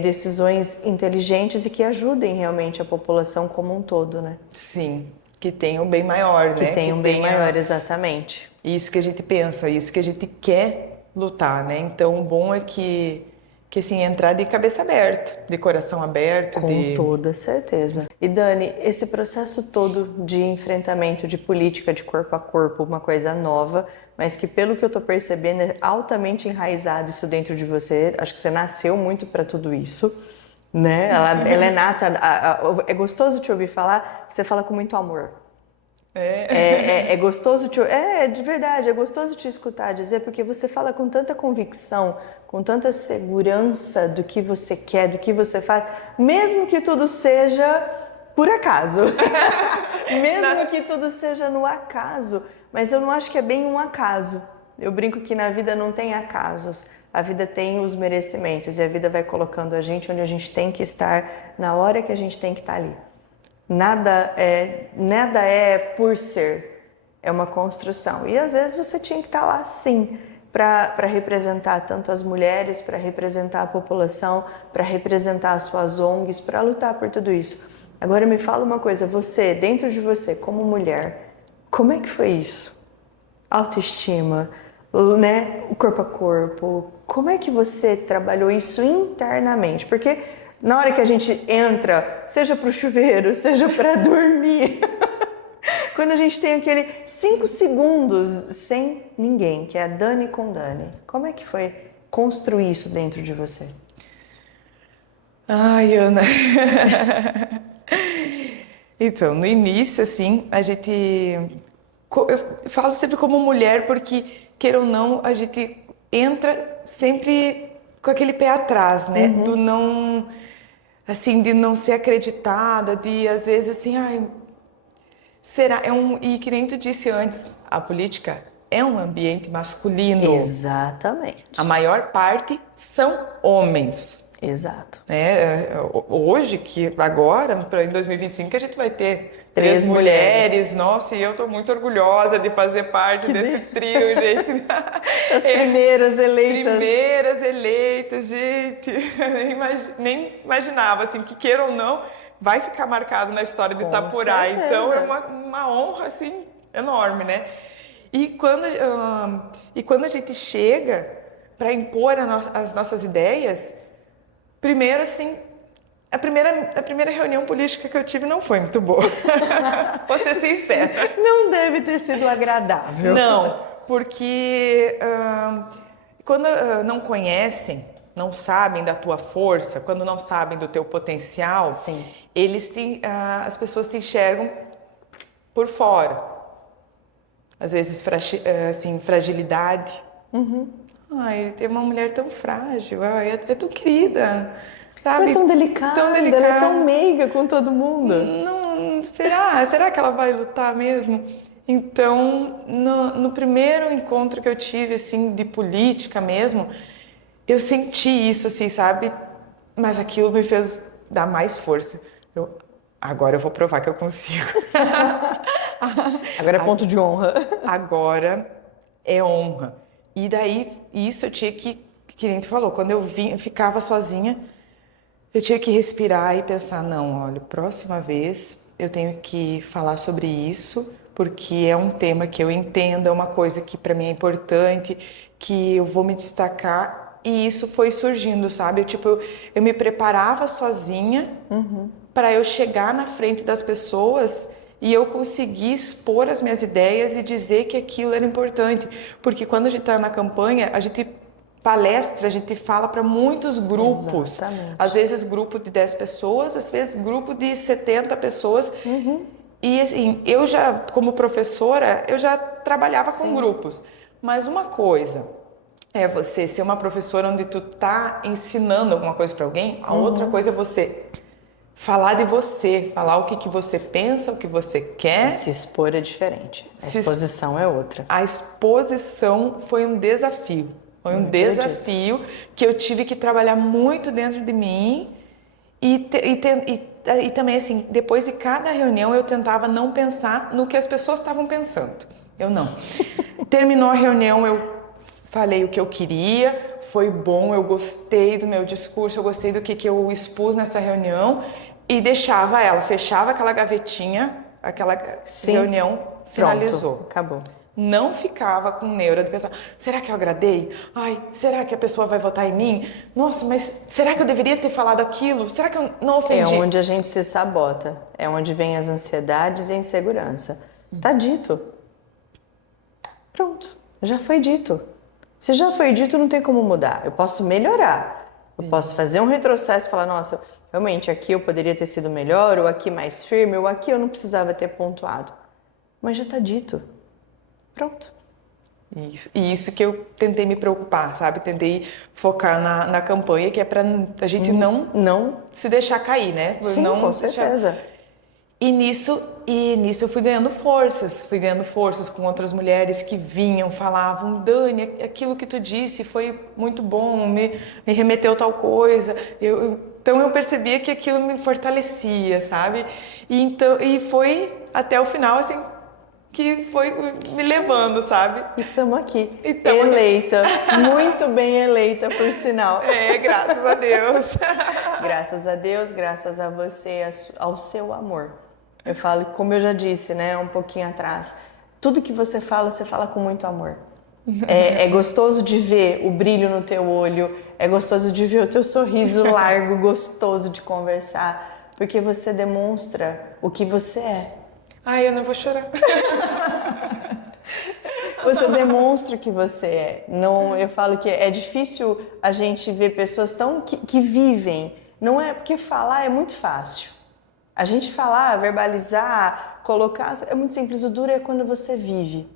decisões inteligentes e que ajudem realmente a população como um todo, né? Sim, que tenha um bem maior, Que né? tenha um bem maior, exatamente. Isso que a gente pensa, isso que a gente quer lutar, né? Então o bom é que assim, entrar de cabeça aberta, de coração aberto. Com toda certeza. E Dani, esse processo todo de enfrentamento de política de corpo a corpo, uma coisa nova, mas que pelo que eu tô percebendo é altamente enraizado isso dentro de você. Acho que você nasceu muito para tudo isso, né? Ela é nata. É gostoso te ouvir falar, porque você fala com muito amor. É gostoso de verdade, é gostoso te escutar dizer, porque você fala com tanta convicção, com tanta segurança do que você quer, do que você faz, mesmo que tudo seja por acaso. Mesmo que tudo seja no acaso, mas eu não acho que é bem um acaso. Eu brinco que na vida não tem acasos, a vida tem os merecimentos e a vida vai colocando a gente onde a gente tem que estar na hora que a gente tem que estar ali. Nada é por ser, é uma construção. E às vezes você tinha que estar lá sim, para representar tanto as mulheres, para representar a população, para representar as suas ONGs, para lutar por tudo isso. Agora me fala uma coisa, você, dentro de você, como mulher, como é que foi isso? Autoestima, né? O corpo a corpo, como é que você trabalhou isso internamente? Porque na hora que a gente entra, seja para o chuveiro, seja para dormir, quando a gente tem aquele 5 segundos sem ninguém, que é a Dani com Dani, como é que foi construir isso dentro de você? Ai, Ana. Então, no início, assim, eu falo sempre como mulher porque, queira ou não, a gente entra sempre com aquele pé atrás, né? Uhum. Do não, assim, de não ser acreditada, de às vezes assim, ai, será? E que nem tu disse antes, a política é um ambiente masculino. Exatamente. A maior parte são homens. Exato. Hoje, agora, em 2025, que a gente vai ter 3 3 mulheres. Nossa, e eu tô muito orgulhosa de fazer parte desse trio, gente. As primeiras eleitas. Primeiras eleitas, gente. Nem imaginava, assim, que queira ou não, vai ficar marcado na história de Itapurá. Certeza. Então, é uma honra, assim, enorme, né? E quando a gente chega para impor as nossas ideias, primeiro, assim, a primeira reunião política que eu tive não foi muito boa. Vou ser sincera. Não deve ter sido agradável. Não, porque quando não conhecem, não sabem da tua força, quando não sabem do teu potencial, sim, as pessoas te enxergam por fora. Às vezes, assim, fragilidade. Uhum. Ai, tem uma mulher tão frágil, ai, é tão querida, sabe? É tão delicada, ela é tão meiga com todo mundo. Não, será que ela vai lutar mesmo? Então, no primeiro encontro que eu tive, assim, de política mesmo, eu senti isso, assim, sabe? Mas aquilo me fez dar mais força. Agora eu vou provar que eu consigo. Agora é ponto de honra. Agora é honra. E daí, isso eu tinha que nem tu falou, quando eu ficava sozinha, eu tinha que respirar e pensar, não, olha, próxima vez eu tenho que falar sobre isso, porque é um tema que eu entendo, é uma coisa que para mim é importante, que eu vou me destacar, e isso foi surgindo, sabe? Eu me preparava sozinha para eu chegar na frente das pessoas e eu conseguir expor as minhas ideias e dizer que aquilo era importante, porque quando a gente está na campanha, a gente palestra, a gente fala para muitos grupos. Exatamente. Às vezes grupo de 10 pessoas, às vezes grupo de 70 pessoas. E assim, eu já, como professora, eu já trabalhava com grupos. Mas uma coisa é você ser uma professora onde tu tá ensinando alguma coisa para alguém, a outra coisa é você falar de você, falar o que você pensa, o que você quer. Se expor é diferente. A exposição é outra. A exposição foi um desafio. Foi um desafio que eu tive que trabalhar muito dentro de mim e também, assim, depois de cada reunião eu tentava não pensar no que as pessoas estavam pensando. Eu não. Terminou a reunião, eu falei o que eu queria, foi bom, eu gostei do meu discurso, eu gostei do que eu expus nessa reunião e deixava ela, fechava aquela gavetinha, aquela reunião finalizou. Pronto, acabou. Não ficava com neura de pensar, será que eu agradei? Ai, será que a pessoa vai votar em mim? Nossa, mas será que eu deveria ter falado aquilo? Será que eu não ofendi? É onde a gente se sabota, é onde vem as ansiedades e a insegurança. Tá dito. Pronto, já foi dito. Se já foi dito, não tem como mudar. Eu posso melhorar. Eu posso fazer um retrocesso e falar, nossa, realmente aqui eu poderia ter sido melhor, ou aqui mais firme, ou aqui eu não precisava ter pontuado. Mas já tá dito. Pronto. Isso que eu tentei me preocupar, sabe? Tentei focar na campanha, que é pra a gente não se deixar cair, né? Sim, não com certeza. E nisso eu fui ganhando forças com outras mulheres que vinham, falavam, Dani, aquilo que tu disse foi muito bom, me remeteu tal coisa. Então eu percebia que aquilo me fortalecia, sabe? E foi até o final, assim, que foi me levando, sabe? E estamos aqui, eleita, muito bem eleita, por sinal. Graças a Deus. Graças a Deus, graças a você, ao seu amor. Eu falo, como eu já disse, né, um pouquinho atrás, tudo que você fala com muito amor. É gostoso de ver o brilho no teu olho, é gostoso de ver o teu sorriso largo, gostoso de conversar, porque você demonstra o que você é. Ai, eu não vou chorar. Você demonstra o que você é. Não, eu falo que é difícil a gente ver pessoas que vivem. Não é porque falar é muito fácil. A gente falar, verbalizar, colocar, é muito simples. O duro é quando você vive.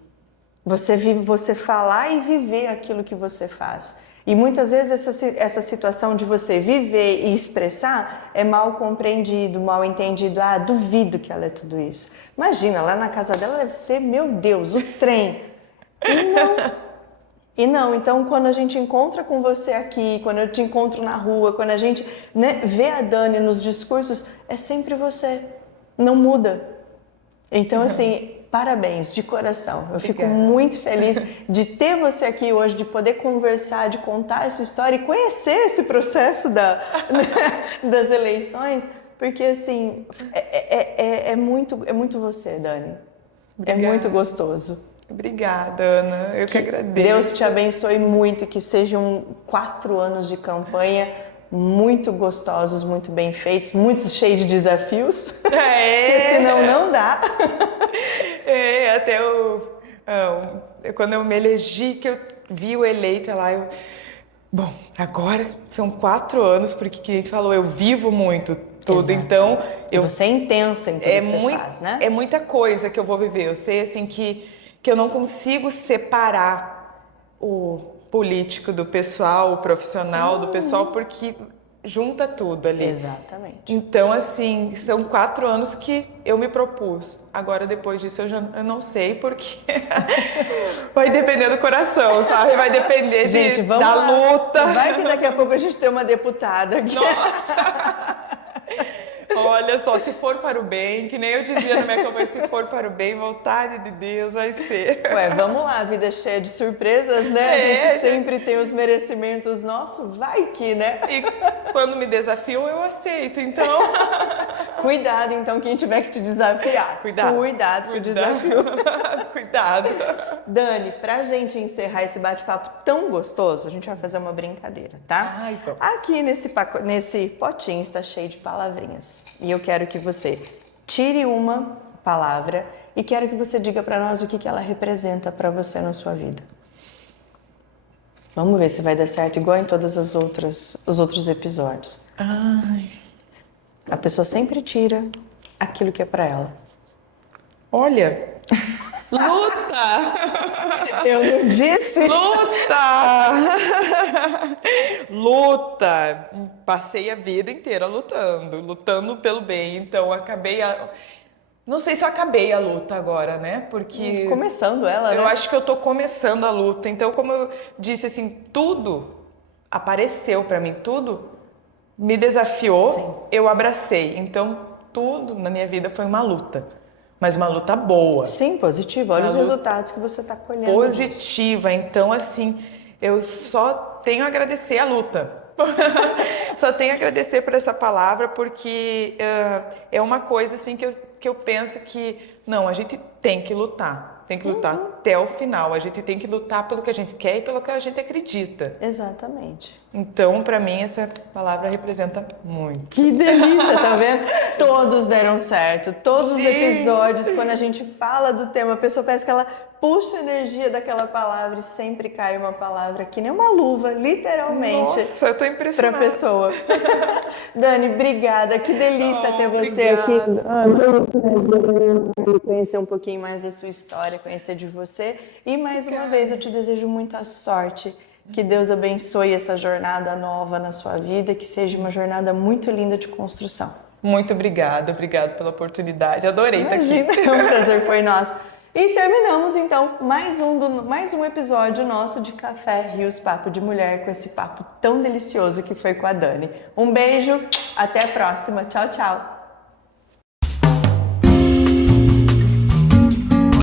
Você vive, você falar e viver aquilo que você faz. E muitas vezes essa situação de você viver e expressar é mal compreendido, mal entendido. Ah, duvido que ela é tudo isso. Imagina, lá na casa dela deve ser, meu Deus, o trem. E não, então quando a gente encontra com você aqui, quando eu te encontro na rua, quando a gente, né, vê a Dani nos discursos, é sempre você, não muda. Então assim, parabéns, de coração. Eu fico muito feliz de ter você aqui hoje, de poder conversar, de contar essa história e conhecer esse processo das eleições, porque assim, é muito você, Dani. Obrigada. É muito gostoso. Obrigada, Ana. Eu que agradeço. Deus te abençoe muito, que sejam 4 anos de campanha muito gostosos, muito bem feitos, muito cheios de desafios, porque senão não dá. Quando eu me elegi, que eu vi o eleita lá, bom, agora são 4 anos, porque que a gente falou, eu vivo muito tudo, Exato. então... Você é intensa em tudo que você faz, né? É muita coisa que eu vou viver, eu sei assim que eu não consigo separar o político do pessoal, o profissional do pessoal, porque junta tudo ali. Exatamente. Então, assim, são 4 anos que eu me propus. Agora, depois disso, eu não sei, porque vai depender do coração, sabe? Vai depender gente, da luta. Vai que daqui a pouco a gente tem uma deputada aqui. Nossa! Olha só, se for para o bem, que nem eu dizia na minha campanha, se for para o bem, vontade de Deus vai ser. Ué, vamos lá, a vida é cheia de surpresas, né? A gente sempre tem os merecimentos nossos, vai que, né? E quando me desafiam, eu aceito, então Cuidado, então, quem tiver que te desafiar. Cuidado com o desafio. Cuidado. Dani, pra gente encerrar esse bate-papo tão gostoso, a gente vai fazer uma brincadeira, tá? Ai, vamos. Aqui nesse potinho está cheio de palavrinhas. E eu quero que você tire uma palavra e quero que você diga pra nós o que ela representa pra você na sua vida. Vamos ver se vai dar certo igual em todas os outros episódios. Ai. A pessoa sempre tira aquilo que é pra ela. Olha, luta! Eu não disse? Luta! Luta! Passei a vida inteira lutando pelo bem. Então, não sei se eu acabei a luta agora, né? Porque Começando ela, eu né? acho que eu tô começando a luta. Então, como eu disse assim, tudo apareceu pra mim, tudo me desafiou, Sim. eu abracei. Então, tudo na minha vida foi uma luta, mas uma luta boa. Sim, positivo. Olha os Uma luta resultados que você está colhendo. positiva. Então, assim, eu só tenho a agradecer a luta. Só tenho a agradecer por essa palavra, porque é uma coisa assim que eu penso que, não, a gente tem que lutar. Tem que lutar até o final. A gente tem que lutar pelo que a gente quer e pelo que a gente acredita. Exatamente. Então, pra mim, essa palavra representa muito. Que delícia, tá vendo? Todos deram certo. Todos os Sim. episódios, quando a gente fala do tema, a pessoa parece que ela puxa a energia daquela palavra e sempre cai uma palavra que nem uma luva, literalmente. Nossa, eu tô Pra impressionada. pessoa. Dani, obrigada. Que delícia ter você obrigada. aqui. Conhecer um pouquinho mais da sua história, conhecer de você. E mais uma vez eu te desejo muita sorte. Que Deus abençoe essa jornada nova na sua vida, que seja uma jornada muito linda de construção. Muito obrigada pela oportunidade. Adorei estar aqui. Imagina, o prazer foi nosso. E terminamos então mais um episódio nosso de Café Rios Papo de Mulher, com esse papo tão delicioso que foi com a Dani. Um beijo, até a próxima. Tchau, tchau.